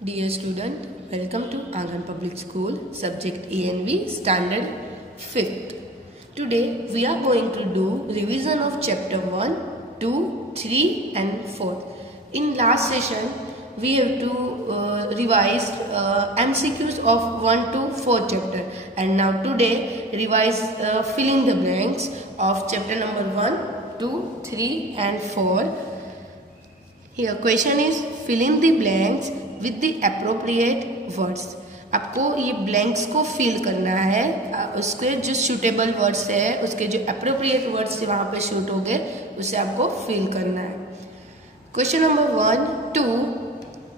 Dear student, welcome to Angan Public School, subject ENV, standard 5th. Today we are going to do revision of chapter 1, 2, 3 and 4. In last session, we have to revise MCQs of 1 to 4 chapter, and now today revise fill in the blanks of chapter number 1, 2, 3 and 4. Here question is fill in the blanks with the appropriate words. आपको ये blanks को fill करना है, उसके जो suitable words है, उसके जो अप्रोप्रिएट वर्ड्स वहाँ पे शूट हो गए, उसे आपको फिल करना है. Question number 1, 2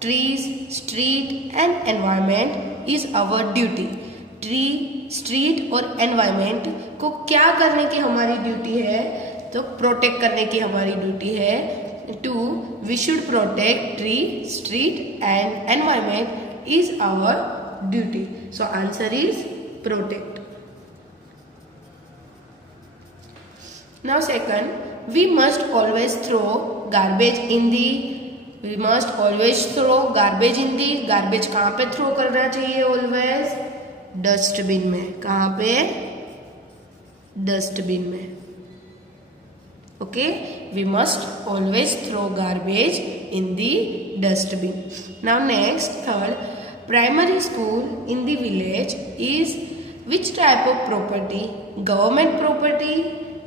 trees, street and environment is our duty. Tree, street और एनवायरमेंट को क्या करने की हमारी ड्यूटी है? तो प्रोटेक्ट करने की हमारी ड्यूटी है. 2. We should protect tree, street and environment is our duty. So answer is protect. Now second, we must always throw garbage in the. We must always throw garbage in the. Garbage कहाँ पे throw करना चाहिए? Always dustbin में. कहाँ पे? Dustbin में. Okay, we must always throw garbage in the dustbin. Now next, third, primary school in the village is which type of property? Government property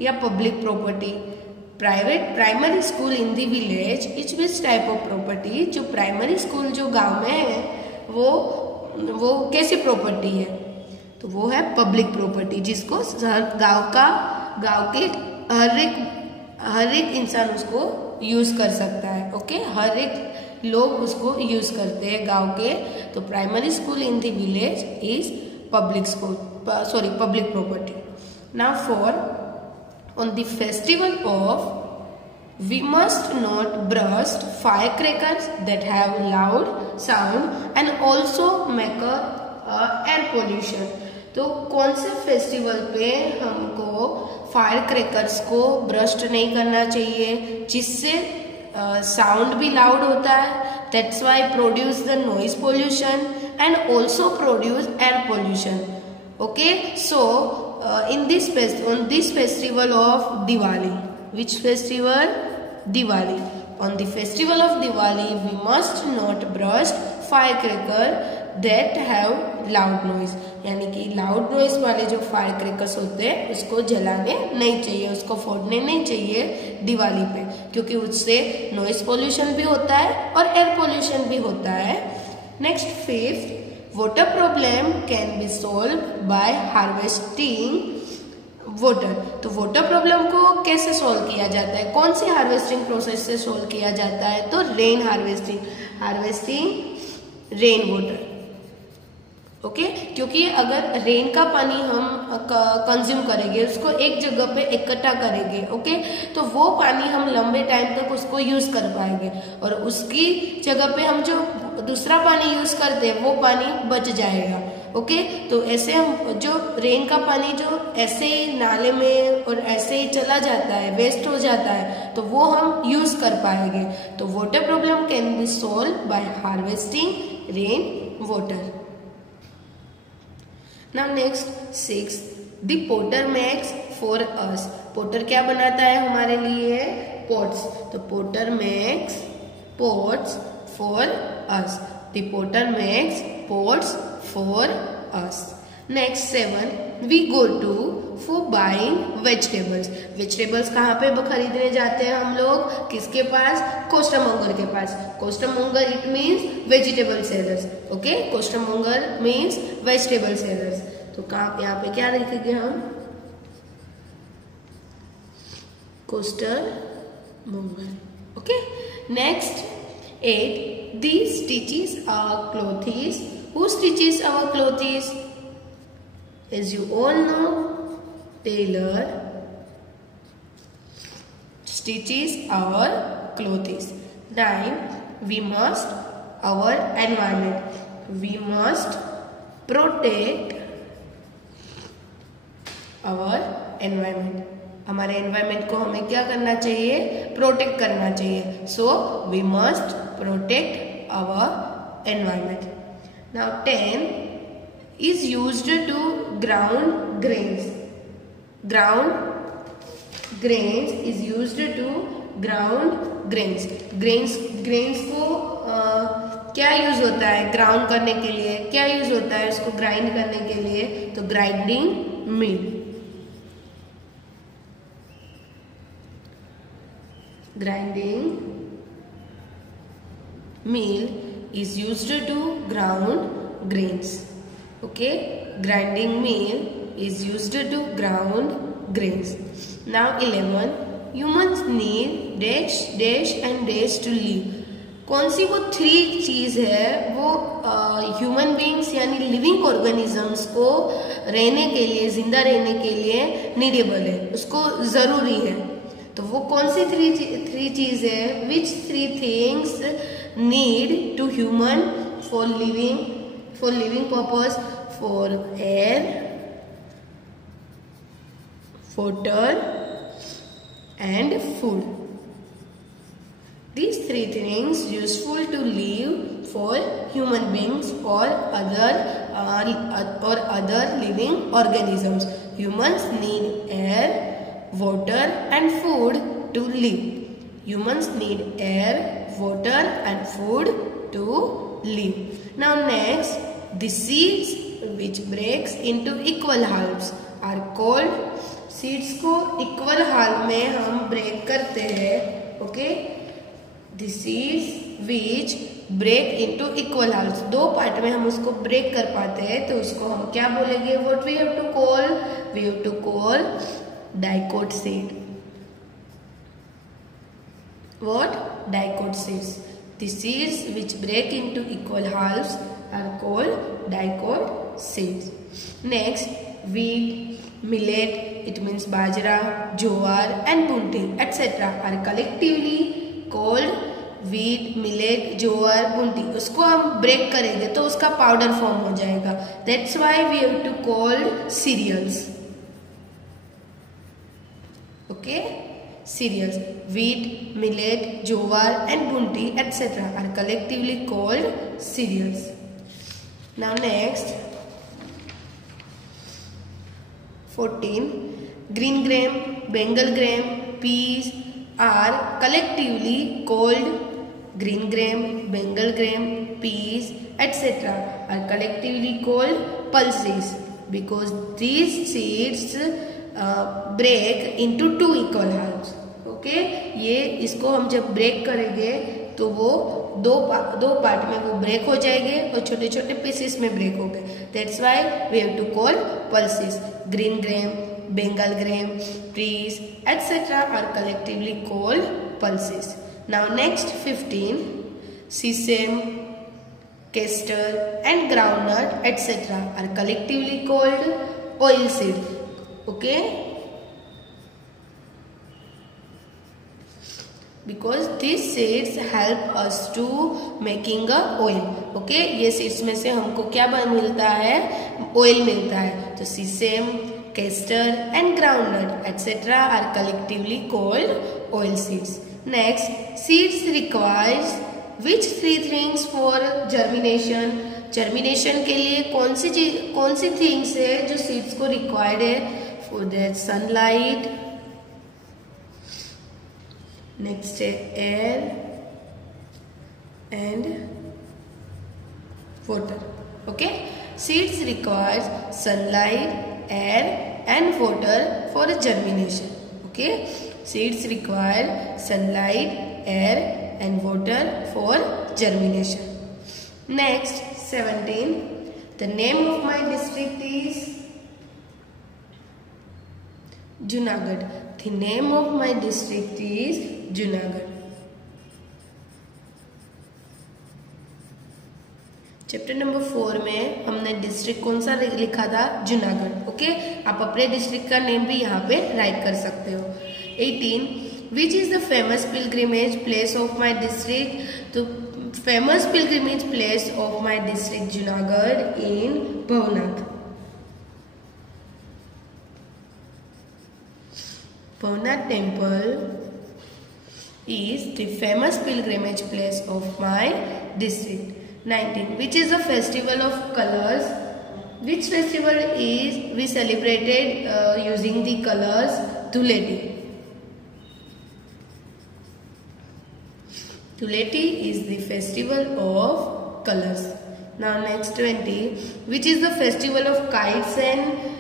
या public property? Primary school in the village is which type of property? जो primary school जो गांव में है वो कैसी property है? तो वो है public property, जिसको गांव के हर एक इंसान उसको यूज कर सकता है. ओके, हर एक लोग उसको यूज करते हैं गांव के. तो primary school in the village is public school, public property. Now 4, on the festival of we must not burst fire crackers that have loud sound and also make air pollution. तो कौन से festival पे हमको fire crackers को burst नहीं करना चाहिए जिससे साउंड भी लाउड होता है? That's why produce the noise pollution and also produce air pollution. Okay, so on this festival of Diwali, which festival? Diwali. On the festival of Diwali we must not burst fire cracker that have loud noise. यानी कि loud noise वाले जो fire crackers होते हैं उसको जलाने नहीं चाहिए, उसको फोड़ने नहीं चाहिए दिवाली पे, क्योंकि उससे नॉइज पोल्यूशन भी होता है और एयर पोल्यूशन भी होता है. Next 5th, water problem can be solve by harvesting water. तो वाटर प्रॉब्लम को कैसे सॉल्व किया जाता है? कौन सी हार्वेस्टिंग प्रोसेस से सॉल्व किया जाता है? तो rain harvesting rain water. Okay, क्योंकि अगर रेन का पानी हम कंज्यूम करेंगे, उसको एक जगह पे इकट्ठा करेंगे, ओके, तो वो पानी हम लंबे टाइम तक उसको यूज कर पाएंगे, और उसकी जगह पे हम जो दूसरा पानी यूज करते हैं वो पानी बच जाएगा. ओके, तो ऐसे हम जो रेन का पानी जो ऐसे ही नाले में और ऐसे ही चला जाता है, वेस्ट हो जाता है, तो वो हम यूज कर पाएंगे. तो water problem can be solve by harvesting rain water. Now next 6, the potter makes for us. Potter क्या बनाता है हमारे लिए? पोट्स. तो potter makes pots for us. The potter makes pots for us. Next 7, we go to for buying vegetables. Vegetables कहाँ पे खरीदने जाते हैं हम लोग? किसके पास? कोस्टमोंगर के पास. Costermonger it means vegetable sellers. Okay, costermonger means vegetable sellers. तो कहाँ यहाँ पे क्या लिखेंगे हम? Costermonger. Okay, next 8, these stitches are clothes. Who stitches our clothes? As you all know, tailor stitches our clothes. 9, we must our environment. We must protect our environment. हमारे environment को हमें क्या करना चाहिए? प्रोटेक्ट करना चाहिए. So we must protect our environment. Now 10 is used to ground grains. Ground grains is used to ground grains. Grains को क्या यूज होता है ग्राउंड करने के लिए, क्या यूज होता है उसको ग्राइंड करने के लिए, तो grinding mill. Grinding mill is used to ground grains. Okay, grinding mill is used to ground grains. Now 11, humans need dash dash and dash to live. कौन सी वो 3 चीज है वो ह्यूमन बींग्स यानी लिविंग ऑर्गेनिजम्स को रहने के लिए, जिंदा रहने के लिए नीडेबल है, उसको जरूरी है. तो वो कौन सी 3 चीज है? Which 3 things need to human for living purpose? For air, water and food. These 3 things useful to live for human beings or other living organisms. Humans need air, water and food to live. Humans need air, water and food to live. Now next, the seeds which breaks into equal halves are called. seeds को equal half में हम break करते हैं. Okay, the seeds which break into equal halves, 2 part में हम उसको break कर पाते हैं, तो उसको हम क्या बोलेंगे? What we have to call? We have to call dicot seed. What? Dicot seeds. The seeds which break into equal halves are called dicot seeds. Next, wheat, millet, it means bajra, jowar and bunti etc. are collectively called wheat, millet, jowar, bunti. उसको हम break करेंगे तो उसका powder form हो जाएगा. That's why we have to call cereals. Okay, cereals, wheat, millet, jowar and bunti etc. are collectively called cereals. Now next, 14, green gram, bengal gram, peas are collectively called green gram, bengal gram, peas etc. are collectively called pulses because these seeds break into 2 equal halves. Okay, ये इसको हम जब break करेंगे तो वो दो part में वो ब्रेक हो जाएंगे और छोटे छोटे पीसेस में ब्रेक हो गए. That's why we have to call pulses. Green gram, Bengal gram, peas etc. are collectively called pulses. Now next 15, sesame, castor and groundnut etc. are collectively called oil seed. Okay, because these seeds help us to making a oil. Okay, ये seeds में से हमको क्या मिलता है? Oil मिलता है. तो sesame, castor and groundnut etc. are collectively called oil seeds. Next, seeds requires which 3 things for germination? Germination के लिए कौन सी things है जो seeds को required है? For that, sunlight, next air and water. Okay, seeds requires sunlight, air and water for germination. Okay, seeds require sunlight, air and water for germination. Next 17, the name of my district is Junagadh. The name of my district is Junagadh. Chapter number 4 में हमने district कौन सा लिखा था? Junagadh. Okay, आप अपने district का name भी यहाँ पे राइट कर सकते हो. 18, which is the famous pilgrimage place of my district? तो famous pilgrimage place of my district Junagadh in Bhavnath. Bhavnath temple is the famous pilgrimage place of my district. 19. Which is the festival of colors? Which festival is we celebrated using the colors? Dhuleti. Dhuleti is the festival of colors. Now next 20. Which is the festival of kites and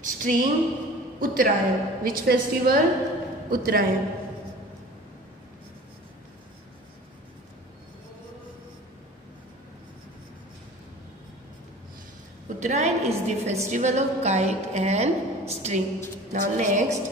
string? Uttarayan. Which festival? Uttarayan. Uttarayan is the festival of kite and string. Now next.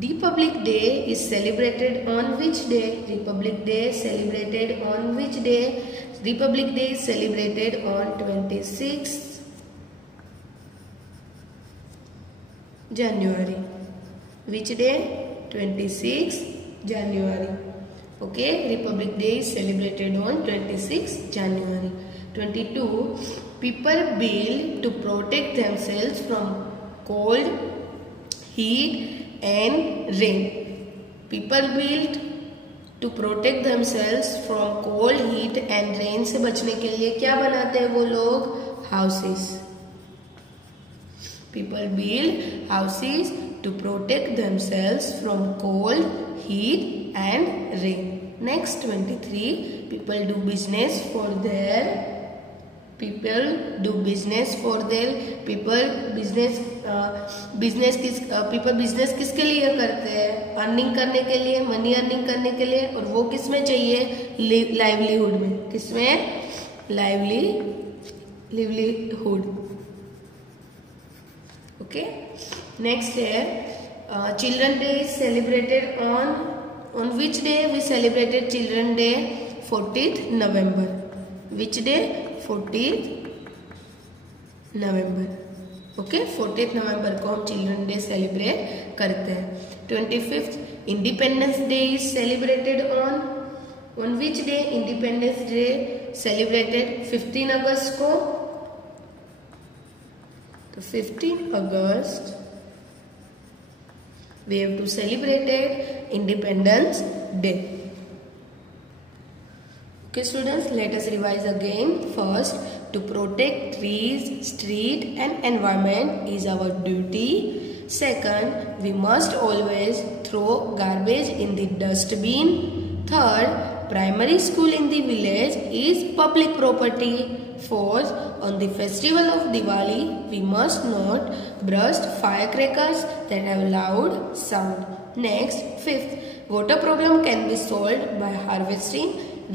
Republic Day is celebrated on which day? Republic Day celebrated on which day? Republic Day is celebrated on 26th January. Which day? 26th January. Okay, Republic Day is celebrated on 26th January. 22. People build to protect themselves from cold, heat and rain. People build to protect themselves from cold, heat and rain से बचने के लिए क्या बनाते हैं वो लोग? Houses. People build houses to protect themselves from cold, heat and rain. Next 23. People do business for their people business किसके लिए करते हैं? अर्निंग करने के लिए, मनी अर्निंग करने के लिए. और वो किस में चाहिए? लाइवलीहुड में. किसमें? लाइवलीहुड. ओके. नेक्स्ट है children day is celebrated on which day we celebrated Children Day? 14th November. Which day? 14th November. Okay, 14th नवंबर को हम चिल्ड्रन डे सेलिब्रेट करते हैं. 25th independence day is celebrated on which day? Independence day celebrated 15 अगस्त को. तो 15 अगस्त we have to celebrate Independence Day. Okay students, let us revise again. First, to protect trees, street and environment is our duty. Second, we must always throw garbage in the dustbin. Third, primary school in the village is public property. Fourth, on the festival of Diwali, we must not burst firecrackers that have loud sound. Next, fifth, water problem can be solved by harvesting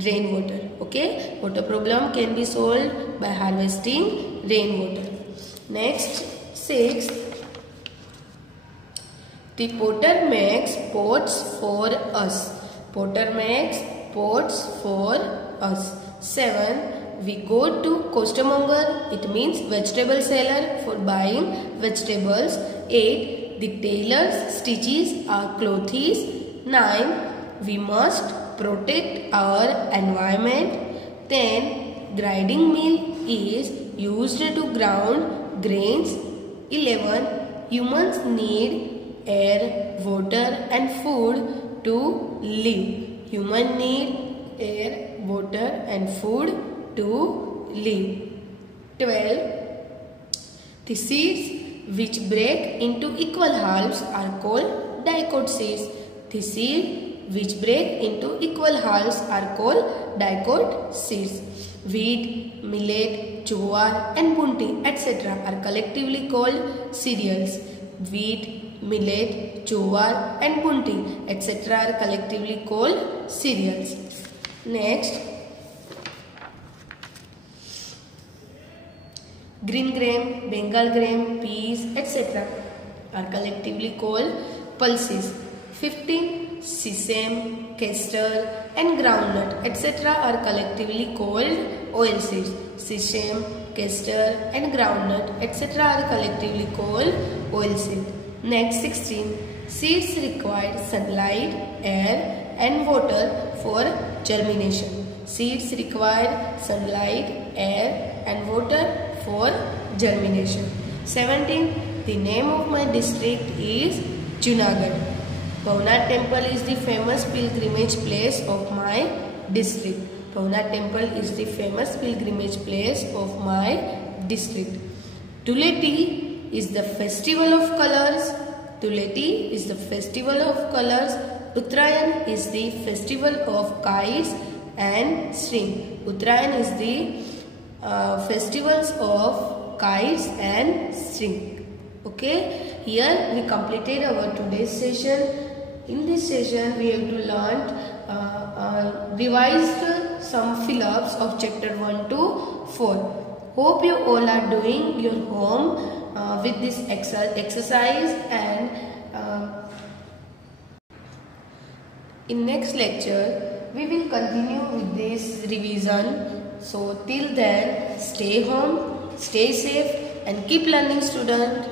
rainwater. Okay, water problem can be solved by harvesting rainwater. Next, sixth, the potter makes pots for us. Potter makes pots for us. 7. We go to costermonger, it means vegetable seller, for buying vegetables. 8. The tailors stitches our clothes. 9. We must protect our environment. 10. Grinding mill is used to ground grains. 11. Humans need air, water and food to live. Human need air, water and food to live. 12. The seeds which break into equal halves are called dicot seeds. The seeds which break into equal halves are called dicot seeds. Wheat, millet, jowar and bunti etc. are collectively called cereals. Wheat, millet, jowar and bunti etc. are collectively called cereals. Next, green gram, Bengal gram, peas etc. are collectively called pulses. 15. Sesame, castor and groundnut etc. are collectively called oilseeds. Sesame, castor and groundnut etc. are collectively called oilseed. Next, 16. Seeds require sunlight, air and water for germination. Seeds require sunlight, air and water for germination. 17. The name of my district is Junagadh. Bhavnath Temple is the famous pilgrimage place of my district. Bhavnath Temple is the famous pilgrimage place of my district. Dhuleti is the festival of colors. Dhuleti is the festival of colors. Uttarayan is the festival of kites and string. Uttarayan is the festivals of kites and string. Okay, here we completed our today's session. In this session, we have to learn revised some fill-ups of chapter 1 to 4. Hope you all are doing your home with this exercise, and in next lecture we will continue with this revision. So till then, stay home, stay safe and keep learning, student.